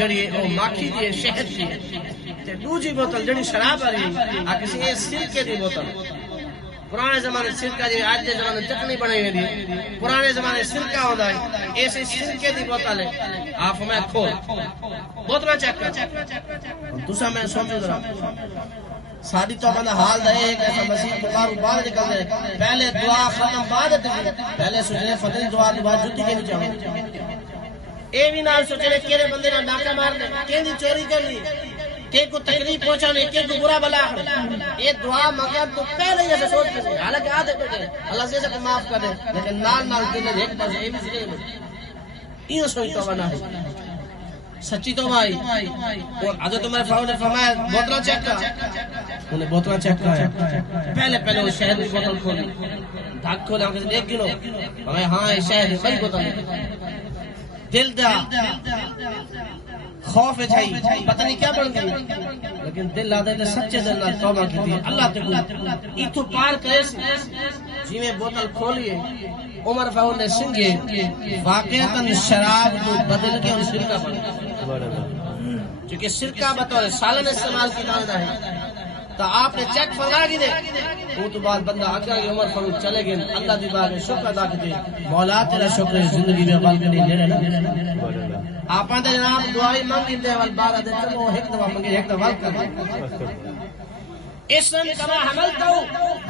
جڑی او ماکھی دی شہد دی تے دوجی بوتل جڑی شراب والی آ کسی سرکے دی بوتل پرانے زمانے سرکہ جی آج دے زمانے چٹنی بنائی ہوئی دی پرانے زمانے سرکہ ہوتا ہے ایسی سرکے دی بوتل ہے آپ میں کھول بوتل چیک کر دوسرا میں سوچوں ذرا ساری تو بندہ حال دا ایک ایسا مسیح بخار بعد نکل دے پہلے دعا ختم بعد دے پہلے سوچنے فضل دعا دی بعد جتی کے نہیں چاہوں اے بھی نال سوچنے کیرے بندے نہ ڈاکہ مار دے کہیں دی چوری کر لی کہ کو تکلیف پہنچانے کہ کو برا بلا یہ دعا مانگا تو پہلے ہی ایسے سوچ کے حالانکہ آدھے بیٹھے اللہ سے کو معاف کر دے لیکن نال نال دل ایک پاس اے بھی سکے یہ سوچ توبہ نہ ہے سچی توبہ آئی اور حضرت عمر فاروق نے فرمایا بوتلیں چیک کر انہیں بوتلیں چیک کر پہلے وہ شہد کی بوتل کھولی ڈھک کھولا ہم کہتے 1 کلو فرمایا ہاں یہ شہد ہے بڑی بوتل ہے دل دا خوف ہے چھائی پتہ نہیں کیا بن گئی لیکن دل آدھے نے سچے دل نہ توبہ کی تھی اللہ تے کوئی ایتھو پار کرے جی میں بوتل کھولیے عمر فاروق نے سنگے واقعتاً شراب کو بدل کے ان سرکہ بن چونکہ سرکہ بطور سالن استعمال کی جاتا ہے تو آپ نے چیک فرما کی دے وہ تو بعد بندہ آگا کہ عمر فاروق چلے گئے اللہ دی بار شکر ادا کرتے مولا تیرا شکر ہے زندگی میں عمل کرنے لے رہے آپ نے جناب دعائی مانگی دے وال بارہ دے چلو ایک دفعہ مانگی ایک دفعہ کر اس نے کما حمل تو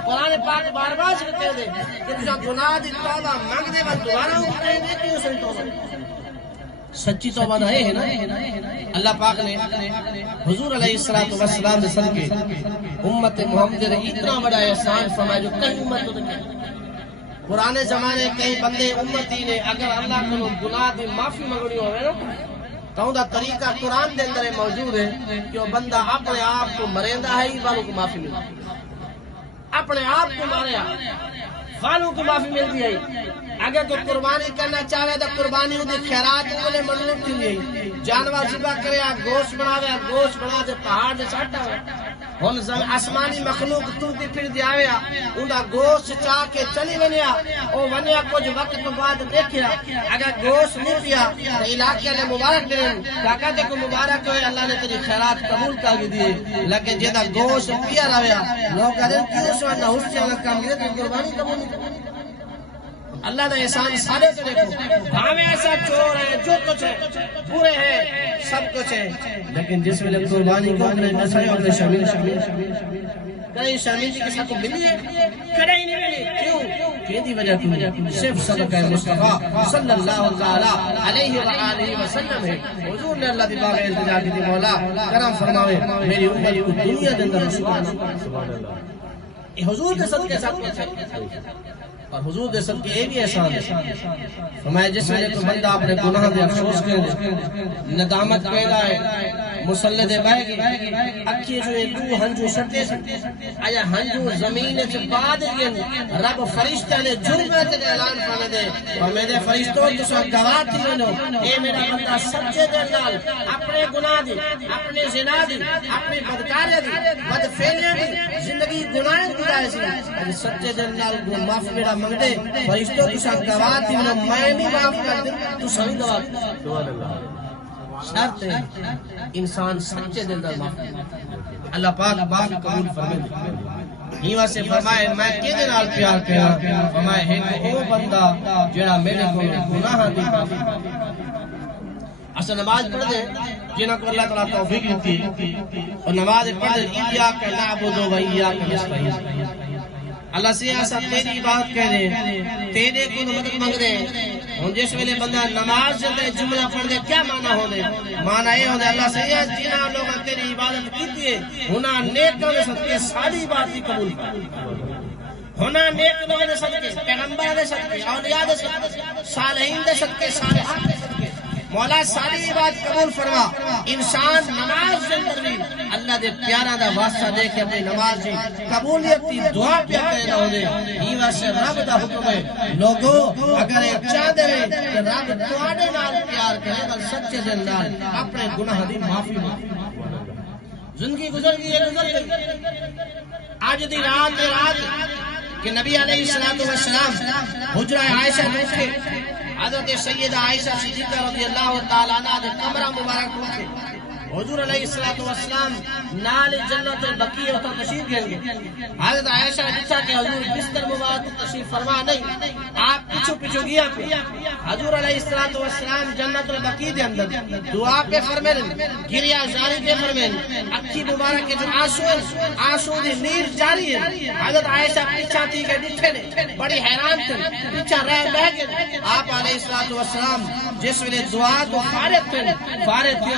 قرآن پاک بار بار سے کہہ دے کہ تجھا گناہ دی توبہ مانگ دے وال دوبارہ اٹھائے دے کیوں سے توبہ سچی توبہ نہ ہے نا اللہ پاک نے حضور علیہ السلام نے صدقے امت محمد نے اتنا بڑا احسان فرمایا جو کہیں امت تو نہیں پرانے زمانے کئی بندے امتی نے اگر اللہ کو گناہ دی معافی مانگنی ہوئے نا تو ان کا طریقہ قرآن کے اندر موجود ہے کہ وہ بندہ اپنے آپ کو مریندا ہے ہی والوں کو معافی ملتی اپنے آپ کو مارے والوں کو معافی ملتی ہے اگر تو قربانی کرنا چاہے تو قربانی دی خیرات والے منظور تھی نہیں جانور ذبح کرے گوشت بناوے گوشت بنا دے پہاڑ دے ساٹا ہن آسمانی مخلوق ترتی پھر دی آیا اوندا گوشت چاہ کے چلی ونیا او ونیا کچھ وقت تو بعد دیکھیا اگر گوشت نہیں پیا تو علاقے نے مبارک دین کاکا تے کو مبارک ہوئے اللہ نے تیری خیرات قبول کر دیے لیکن جدا گوشت پیا رہیا لوگ کہتے کیوں سو نہ اس سے کام کرے تو قربانی قبول نہیں اللہ دا احسان سارے سے دیکھو ہمیں ایسا چور ہے جو کچھ ہے پورے ہیں سب کچھ ہے لیکن جس میں قربانی کو کرے نسائے اور شامل کرے شامل جی کے ساتھ ملی ہے کرے ہی نہیں ملی کیوں کیدی وجہ کیوں صرف صدقہ مصطفیٰ صلی اللہ علیہ وآلہ وسلم ہے حضور نے اللہ دی باغ التجا کی تھی مولا کرم فرماوے میری امت کو دنیا دے اندر سبحان اللہ حضور کے صدقے ساتھ اور حضور دے صدقے یہ بھی احسان ہے فرمایا جس وجہ تو بندہ اپنے گناہ دے افسوس کرے ندامت پیدا ہے مسلح دے بائے گی اکھی جو دو ہنجو سٹے آیا ہنجو زمین سے بعد گئن رب فرشتہ نے جرمت دے اعلان فرمائے دے اور میرے فرشتوں تسا گواہ تھی ونو اے میرا بندہ سچے دے نال اپنے گناہ دی اپنے زنا دی اپنے بدکاری دی بدفعلی دی زندگی گناہ دی جائے سچے دے نال معاف میرا منگدے فرشتوں تسا گواہ تھی ونو میں بھی معاف کر دے تسا بھی گواہ شرط ہے انسان سچے دل دا معاف اللہ پاک باق قبول فرمائے ہی واسے فرمائے میں کدے نال پیار کیا فرمائے ہے وہ بندہ جڑا میرے کو گناہ دی معافی اصل نماز پڑھ دے جنہاں کو اللہ تعالیٰ توفیق دیتی اور نماز پڑھ دے ایاک نعبد و ایاک نستعین اللہ سے ایسا تیری عبادت کہہ رہے تیرے کو مدد مانگ رہے ہوں جس ویلے بندہ نماز جلدے جملہ پڑھ دے کیا معنی ہو دے معنی یہ ہو دے اللہ سے یہ جنہاں لوگاں تیری عبادت کیتی ہے ہناں نیکوں نے صدقے ساری عبادت قبول کر ہناں نیک لوگوں نے صدقے پیغمبر دے صدقے اولیاء دے صدقے صالحین دے صدقے صالحات دے صدقے مولا ساری بات قبول فرما انسان نماز کے اندر بھی اللہ دے پیارا دا واسطہ دے کے اپنی نماز جی قبولیت کی دعا پیا کرنا ہو دے یہ واسطے رب دا حکم ہے لوگوں اگر ایک چاہ دے کہ رب تواڈے نال پیار کرے گا سچے دل نال اپنے گناہ دی معافی زندگی گزر گئی آج دی رات کہ نبی علیہ السلام حجرہ عائشہ اٹھے حضرت سیدہ عائشہ صدیقہ رضی اللہ تعالیٰ عنہ دے کمرہ مبارک ہوتے حضور علیہ السلام نال جنت البقیع ہوتا تشریف گئیں گے حضرت عائشہ نے پوچھا کہ حضور بستر مبارک تشریف فرما نہیں آپ پیچھو گیا پہ حضور علیہ السلام جنت البقیع دے اندر دعا پہ فرمین گریا جاری پہ فرمین اکھی مبارک کے جو آنسو دی نیر جاری ہے حضرت عائشہ پیچھا تھی کہ ڈٹھے نے بڑی حیران تھی پیچھا رہ گئے آپ علیہ السلام جس ویلے دعا تو فارغ تھے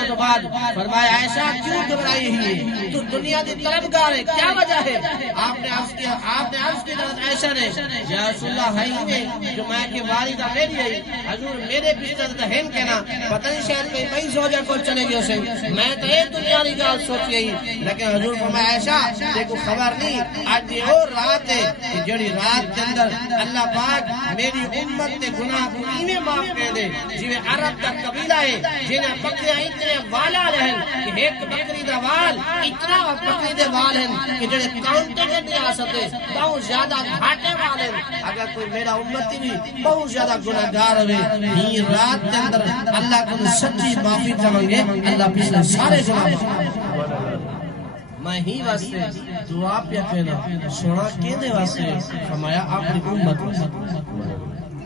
تو بعد فرمایا عائشہ کیوں گھبرائی ہوئی تو دنیا دی طلبگار ہے کیا وجہ ہے آپ نے عرض کیا حضرت عائشہ نے یا رسول اللہ ہے جو میں کہ والدہ میری ہے حضور میرے بستر تے ہن کہنا پتہ نہیں شاید کوئی بئی زوجہ کو چلے گئے اسے میں تو ایک دنیا کی گل سوچی ہے لیکن حضور فرمایا عائشہ دیکھو خبر نہیں آج یہ اور رات ہے کہ جڑی رات کے اندر اللہ پاک میری امت تے گناہ کو ایویں معاف کر دے جویں عرب دا قبیلہ ہے جنہیں بکریاں اتنے والا رہن کہ ایک بکری دا وال اتنا بکری دے وال ہیں کہ جڑے کاؤنٹر کے نہیں آ سکتے بہت زیادہ گھاٹے وال ہیں اگر کوئی میرا امتی بھی بہت زیادہ گناہگار ہوئے ہی رات کے اندر اللہ کو سچی معافی چاہیں گے اللہ پچھلے سارے گناہ میں ہی واسطے دعا پہ کہنا سونا کہنے واسطے فرمایا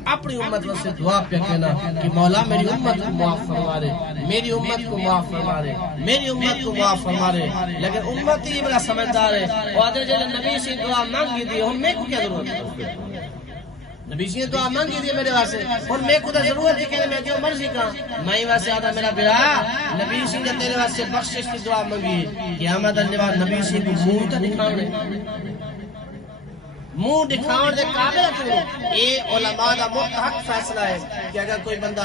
اپنی امت واسطے دعا پہ کہنا کہ مولا میری امت کو معاف فرما دے میری امت کو معاف فرما دے میری امت کو معاف فرما دے لیکن امت ہی بڑا سمجھدار ہے اور اگر جب نبی سے دعا مانگی دی ہم میں کو کیا ضرورت ہے نبی سے دعا مانگی دی میرے واسطے اور میں کو ضرورت ہے کہ میں جو مرضی کہاں میں واسطے آتا میرا برا نبی سے نے تیرے واسطے بخشش کی دعا مانگی قیامت کے بعد نبی سے کو منہ تو دکھاونے منہ دکھاؤ دے قابل ہے اے علماء دا متحق فیصلہ ہے کہ اگر کوئی بندہ